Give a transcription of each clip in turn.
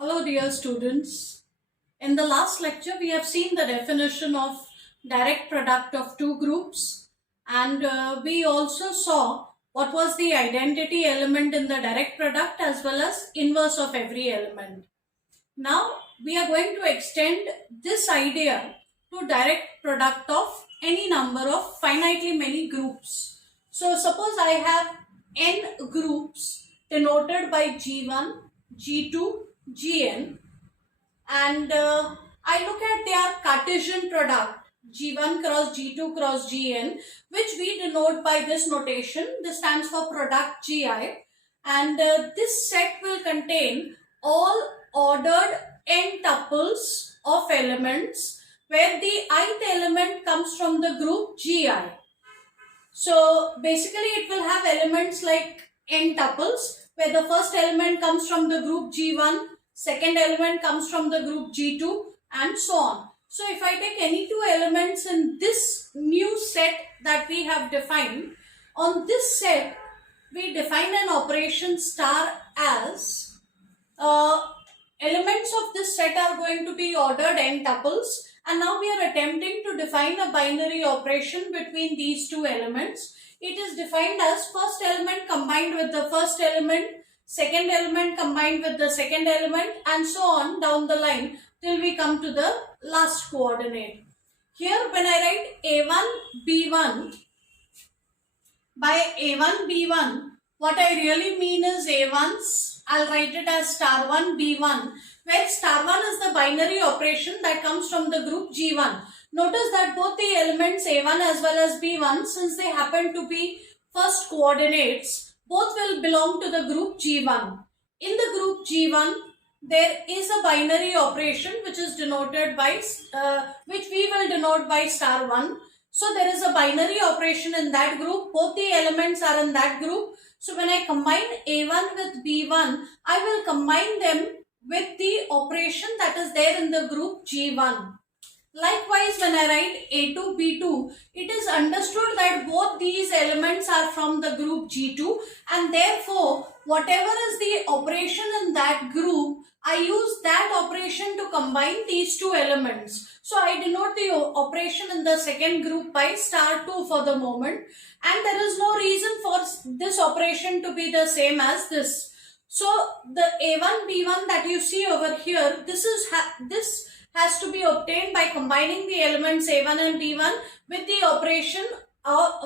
Hello dear students. In the last lecture we have seen the definition of direct product of two groups, and we also saw what was the identity element in the direct product as well as inverse of every element. Now we are going to extend this idea to direct product of any number of finitely many groups. So suppose I have n groups denoted by G1, G2, Gn, and I look at their Cartesian product G1 cross G2 cross Gn, which we denote by this notation. This stands for product Gi, and this set will contain all ordered n tuples of elements where the ith element comes from the group Gi. So basically it will have elements like n tuples where the first element comes from the group G1, second element comes from the group G2, and so on. So if I take any two elements in this new set that we have defined, on this set we define an operation star as elements of this set are going to be ordered n tuples, and now we are attempting to define a binary operation between these two elements. It is defined as first element combined with the first element, second element combined with the second element, and so on down the line till we come to the last coordinate. Here when I write A1 B1, by A1 B1, what I really mean is A1's, I'll write it as star 1 B1, where star 1 is the binary operation that comes from the group G1. Notice that both the elements A1 as well as B1, since they happen to be first coordinates, both will belong to the group G1. In the group G1, there is a binary operation which is denoted by, which we will denote by star 1. So there is a binary operation in that group. Both the elements are in that group. So when I combine A1 with B1, I will combine them with the operation that is there in the group G1. Likewise, when I write A2, B2, it is understood that both these elements are from the group G2, and therefore, whatever is the operation in that group, I use that operation to combine these two elements. So I denote the operation in the second group by star 2 for the moment, and there is no reason for this operation to be the same as this. So the A1, B1 that you see over here, this has to be obtained by combining the elements A1 and B1 with the operation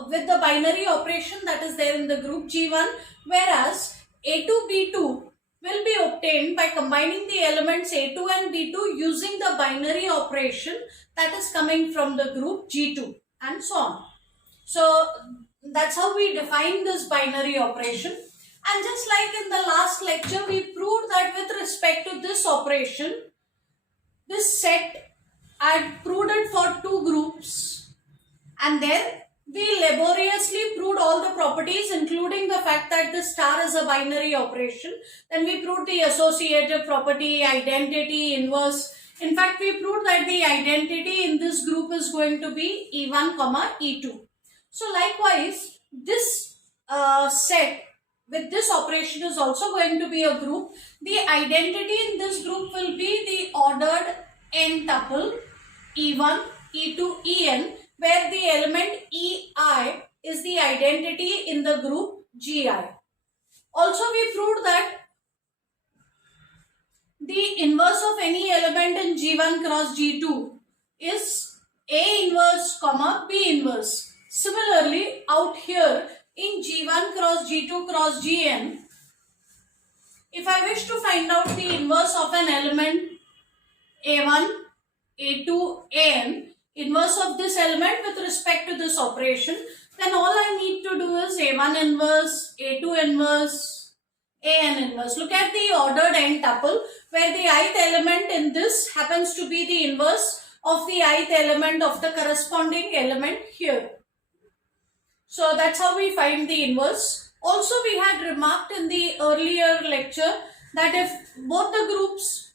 with the binary operation that is there in the group G1, whereas A2, B2 will be obtained by combining the elements A2 and B2 using the binary operation that is coming from the group G2, and so on. So that's how we define this binary operation. And just like in the last lecture, we proved that with respect to this operation, this set, I had proved it for two groups, and then we laboriously proved all the properties, including the fact that the star is a binary operation. Then we proved the associative property, identity, inverse. In fact, we proved that the identity in this group is going to be E1, E2. So likewise, this set with this operation is also going to be a group. The identity in this group will be the ordered n tuple E1, E2, En, where the element Ei is the identity in the group Gi. Also, we proved that the inverse of any element in G1 cross G2 is A inverse, B inverse. Similarly, out here in G1 cross G2 cross Gn, if I wish to find out the inverse of an element A1, A2, An, inverse of this element with respect to this operation, then all I need to do is A1 inverse, A2 inverse, An inverse. Look at the ordered n tuple where the ith element in this happens to be the inverse of the ith element of the corresponding element here. So that's how we find the inverse. Also, we had remarked in the earlier lecture that if both the groups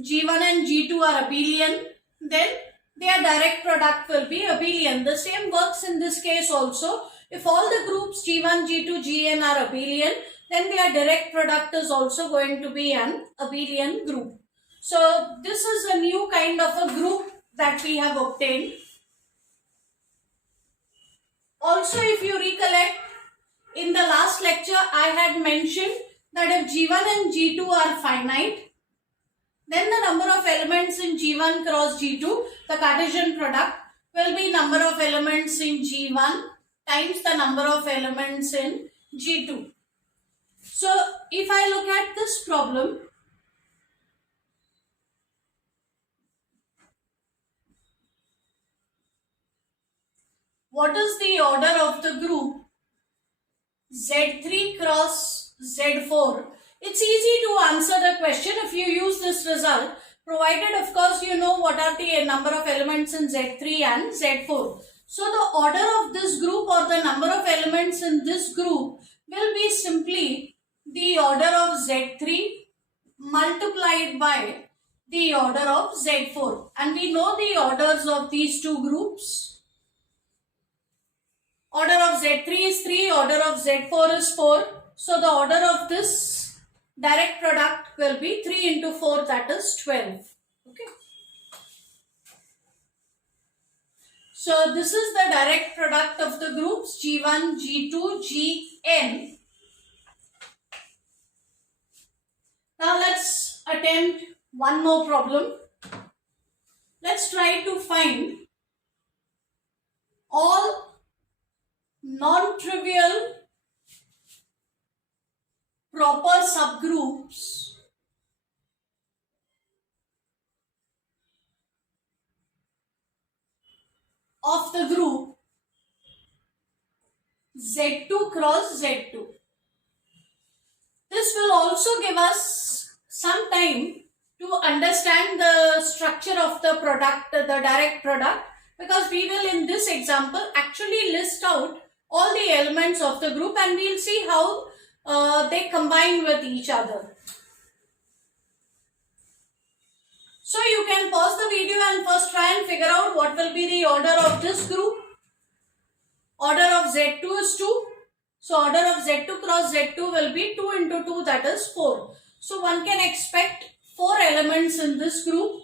G1 and G2 are abelian, then their direct product will be abelian. The same works in this case also. If all the groups G1, G2, Gn are abelian, then their direct product is also going to be an abelian group. So this is a new kind of a group that we have obtained. Also, if you recollect, in the last lecture I had mentioned that if G1 and G2 are finite, then the number of elements in G1 cross G2, the Cartesian product, will be number of elements in G1 times the number of elements in G2. So if I look at this problem, what is the order of the group Z3 cross Z4? It's easy to answer the question if you use this result, provided of course you know what are the number of elements in Z3 and Z4. So the order of this group or the number of elements in this group will be simply the order of Z3 multiplied by the order of Z4. And we know the orders of these two groups. Order of Z3 is 3, order of Z4 is 4. So the order of this direct product will be 3 into 4, that is 12. Okay. So this is the direct product of the groups G1, G2, Gn. Now let's attempt one more problem. Let's try to find all non-trivial proper subgroups of the group Z2 cross Z2. This will also give us some time to understand the structure of the product, the direct product, because we will in this example actually list out all the elements of the group and we'll see how they combine with each other. So you can pause the video and first try and figure out what will be the order of this group. Order of Z2 is 2. So order of Z2 cross Z2 will be 2 into 2, that is 4. So one can expect 4 elements in this group.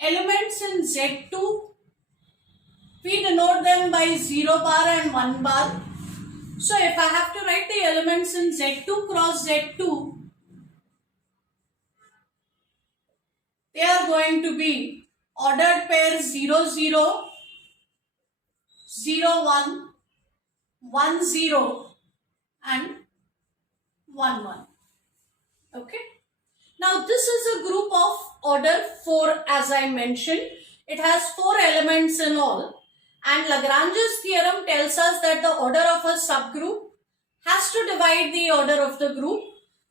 Elements in Z2, we denote them by 0 bar and 1 bar. So if I have to write the elements in Z2 cross Z2, they are going to be ordered pair 0, 0, 0, 1, 1, 0 and 1, 1. Okay. Now this is a group of order 4 as I mentioned. It has 4 elements in all. And Lagrange's theorem tells us that the order of a subgroup has to divide the order of the group.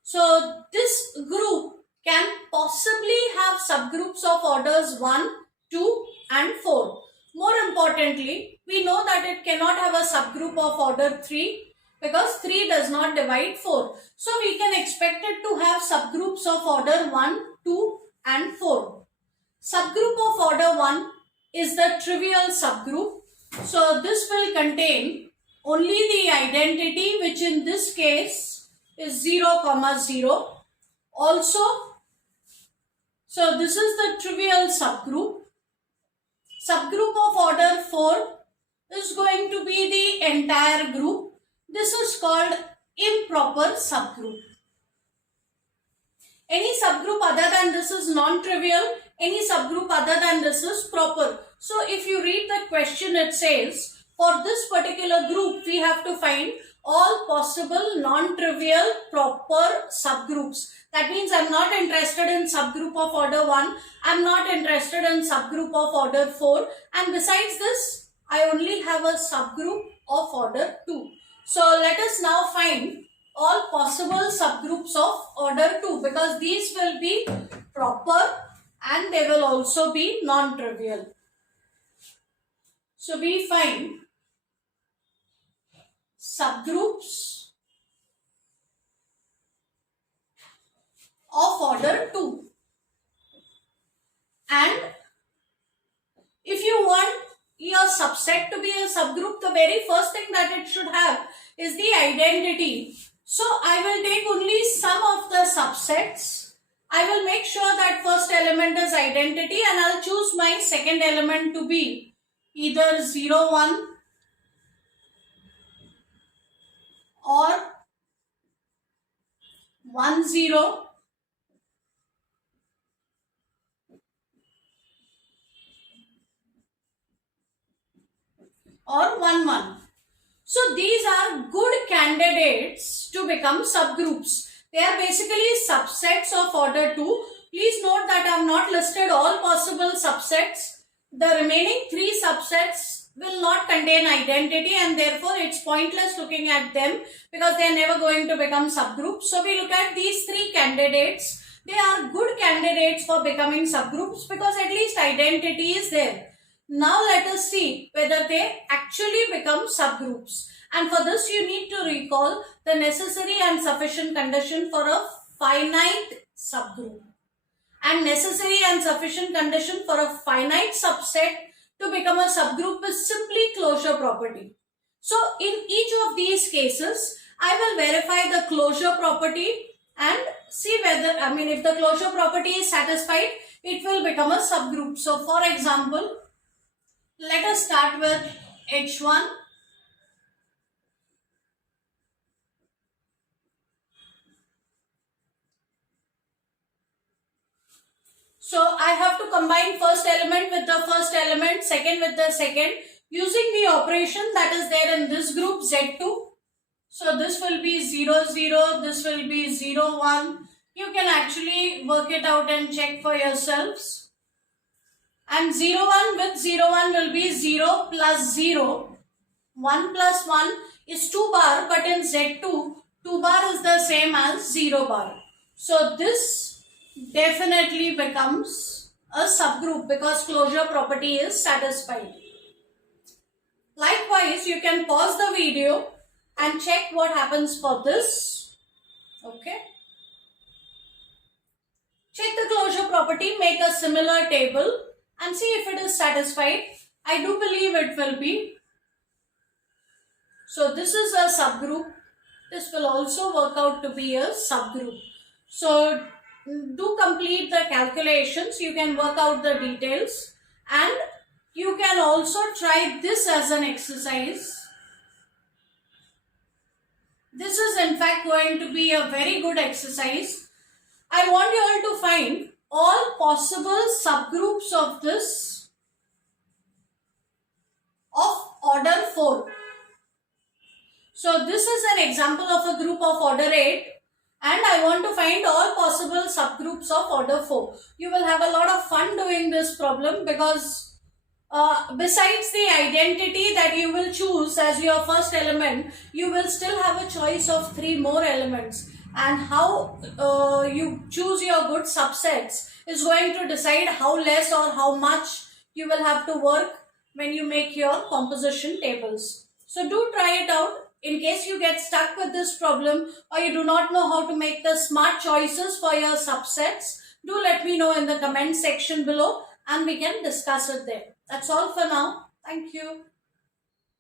So this group can possibly have subgroups of orders 1, 2 and 4. More importantly, we know that it cannot have a subgroup of order 3 because 3 does not divide 4. So we can expect it to have subgroups of order 1, 2 and 4. Subgroup of order 1 is the trivial subgroup. So this will contain only the identity, which in this case is 0, 0. Also, so this is the trivial subgroup. Subgroup of order 4 is going to be the entire group. This is called improper subgroup. Any subgroup other than this is non-trivial. Any subgroup other than this is proper. So if you read the question, it says for this particular group we have to find all possible non-trivial proper subgroups. That means I'm not interested in subgroup of order 1. I'm not interested in subgroup of order 4. And besides this, I only have a subgroup of order 2. So let us now find all possible subgroups of order 2 because these will be proper and they will also be non-trivial. So we find subgroups of order 2. And if you want your subset to be a subgroup, the very first thing that it should have is the identity. So I will take only some of the subsets. I will make sure that first element is identity, and I'll choose my second element to be either 0, 1 or 1, 0 or 1, 1. So these are good candidates to become subgroups. They are basically subsets of order 2. Please note that I have not listed all possible subsets. The remaining 3 subsets will not contain identity, and therefore it's pointless looking at them because they are never going to become subgroups. So we look at these 3 candidates. They are good candidates for becoming subgroups because at least identity is there. Now let us see whether they actually become subgroups. And for this you need to recall the necessary and sufficient condition for a finite subgroup. And necessary and sufficient condition for a finite subset to become a subgroup is simply closure property. So in each of these cases, I will verify the closure property and see whether, if the closure property is satisfied, it will become a subgroup. So for example, let us start with H1. So I have to combine first element with the first element, second with the second, using the operation that is there in this group Z2. So this will be 0, 0, this will be 0, 1. You can actually work it out and check for yourselves. And 0, 1 with 0, 1 will be 0 plus 0. 1 plus 1 is 2 bar, but in Z2, 2 bar is the same as 0 bar. So this definitely becomes a subgroup because closure property is satisfied. Likewise, you can pause the video and check what happens for this. Okay. Check the closure property, make a similar table and see if it is satisfied. I do believe it will be. So this is a subgroup. This will also work out to be a subgroup. So do complete the calculations. You can work out the details and you can also try this as an exercise. This is in fact going to be a very good exercise. I want you all to find all possible subgroups of this of order 4. So this is an example of a group of order 8 and I want to find all possible subgroups of order 4. You will have a lot of fun doing this problem because besides the identity that you will choose as your first element, you will still have a choice of 3 more elements. And how you choose your good subsets is going to decide how less or how much you will have to work when you make your composition tables. So do try it out. In case you get stuck with this problem or you do not know how to make the smart choices for your subsets, do let me know in the comment section below and we can discuss it there. That's all for now. Thank you.